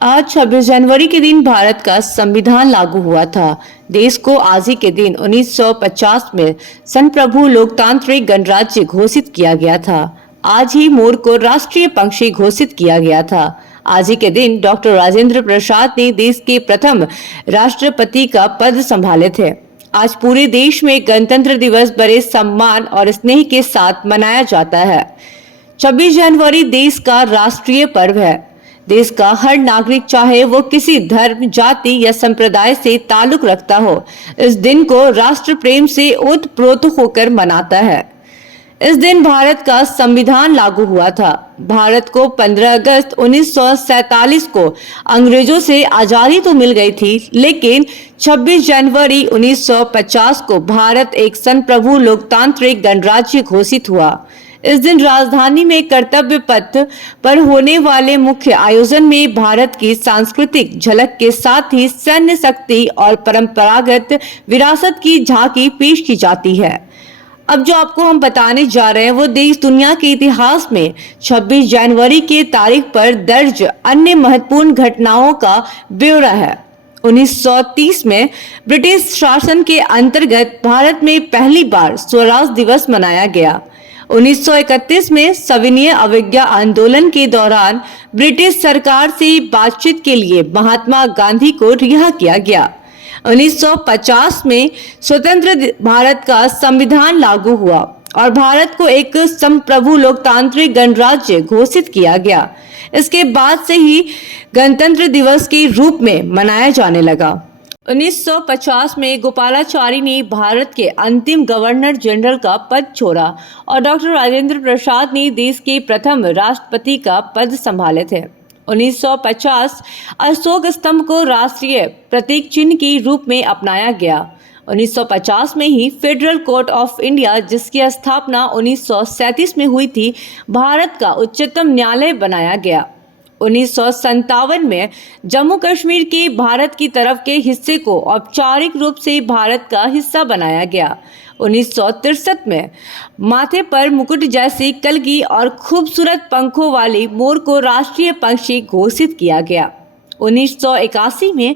आज 26 जनवरी के दिन भारत का संविधान लागू हुआ था। देश को आज ही के दिन 1950 में संप्रभु लोकतांत्रिक गणराज्य घोषित किया गया था। आज ही मोर को राष्ट्रीय पक्षी घोषित किया गया था। आज ही के दिन डॉक्टर राजेंद्र प्रसाद ने देश के प्रथम राष्ट्रपति का पद संभाले थे। आज पूरे देश में गणतंत्र दिवस बड़े सम्मान और स्नेह के साथ मनाया जाता है। 26 जनवरी देश का राष्ट्रीय पर्व है। देश का हर नागरिक, चाहे वो किसी धर्म, जाति या संप्रदाय से ताल्लुक रखता हो, इस दिन को राष्ट्र प्रेम से ओतप्रोत होकर मनाता है। इस दिन भारत का संविधान लागू हुआ था। भारत को 15 अगस्त 1947 को अंग्रेजों से आजादी तो मिल गई थी, लेकिन 26 जनवरी 1950 को भारत एक संप्रभु लोकतांत्रिक गणराज्य घोषित हुआ। इस दिन राजधानी में कर्तव्य पथ पर होने वाले मुख्य आयोजन में भारत की सांस्कृतिक झलक के साथ ही सैन्य शक्ति और परंपरागत विरासत की झांकी पेश की जाती है। अब जो आपको हम बताने जा रहे हैं वो देश दुनिया के इतिहास में 26 जनवरी के तारीख पर दर्ज अन्य महत्वपूर्ण घटनाओं का ब्यौरा है। 1930 में ब्रिटिश शासन के अंतर्गत भारत में पहली बार स्वराज दिवस मनाया गया। 1931 में सविनय अवज्ञा आंदोलन के दौरान ब्रिटिश सरकार से बातचीत के लिए महात्मा गांधी को रिहा किया गया। 1950 में स्वतंत्र भारत का संविधान लागू हुआ और भारत को एक संप्रभु लोकतांत्रिक गणराज्य घोषित किया गया। इसके बाद से ही गणतंत्र दिवस के रूप में मनाया जाने लगा। 1950 में गोपालाचारी ने भारत के अंतिम गवर्नर जनरल का पद छोड़ा और डॉक्टर राजेंद्र प्रसाद ने देश के प्रथम राष्ट्रपति का पद संभाले थे। 1950 अशोक स्तंभ को राष्ट्रीय प्रतीक चिन्ह के रूप में अपनाया गया। 1950 में ही फेडरल कोर्ट ऑफ इंडिया, जिसकी स्थापना 1937 में हुई थी, भारत का उच्चतम न्यायालय बनाया गया। 1957 में जम्मू कश्मीर के भारत की तरफ के हिस्से को औपचारिक रूप से भारत का हिस्सा बनाया गया। 1963 में माथे पर मुकुट जैसी कलगी और खूबसूरत पंखों वाली मोर को राष्ट्रीय पक्षी घोषित किया गया। 1981 में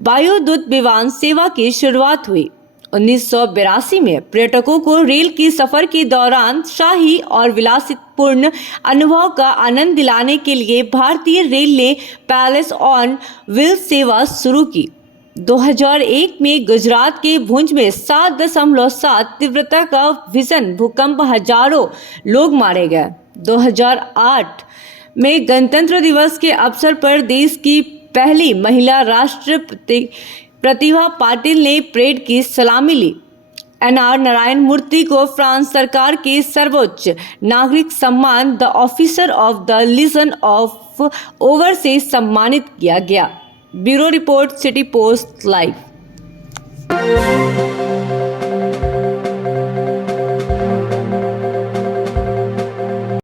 वायुदूत विमान सेवा की शुरुआत हुई। 1982 में पर्यटकों को रेल की सफर के दौरान शाही और विलासपूर्ण अनुभव का आनंद दिलाने के लिए भारतीय रेल ने पैलेस ऑन व्हील्स सेवा शुरू की। 2001 में गुजरात के भुज में 7.7 तीव्रता का भीषण भूकंप, हजारों लोग मारे गए। 2008 में गणतंत्र दिवस के अवसर पर देश की पहली महिला राष्ट्रपति प्रतिभा पाटिल ने परेड की सलामी ली। एनआर नारायण मूर्ति को फ्रांस सरकार के सर्वोच्च नागरिक सम्मान the Officer of the Legion of Honour से सम्मानित किया गया। Bureau report, City Post live.